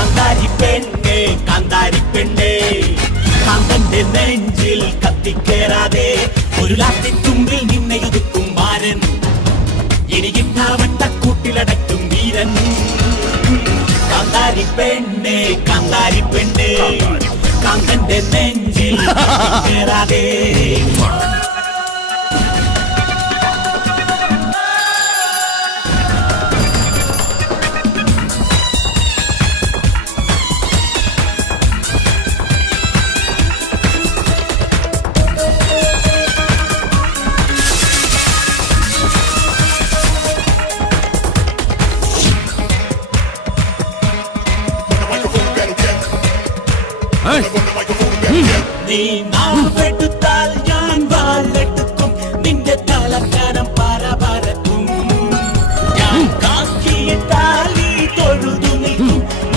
കാന്താരി പെണ്ണേ കാന്താരി പെണ്ണേ കാന്തന്റെ നെഞ്ചിൽ കത്തിക്കേറാതെ ഒരു ലാത്തിത്തുമ്പിൽ നിന്നെ ഒതുക്കും മാരൻ എനിക്കിട്ടാവട്ടക്കൂട്ടിലടക്കും വീരൻ കാന്താരി പെണ്ണേ കാന്താരി പെണ്ണേ കാന്തന്റെ നെഞ്ചിൽ കത്തിക്കേറാതെ നീ നാവെടുത്താൽ ഞാൻ വാളെടുക്കും നിന്റെ തലക്കനം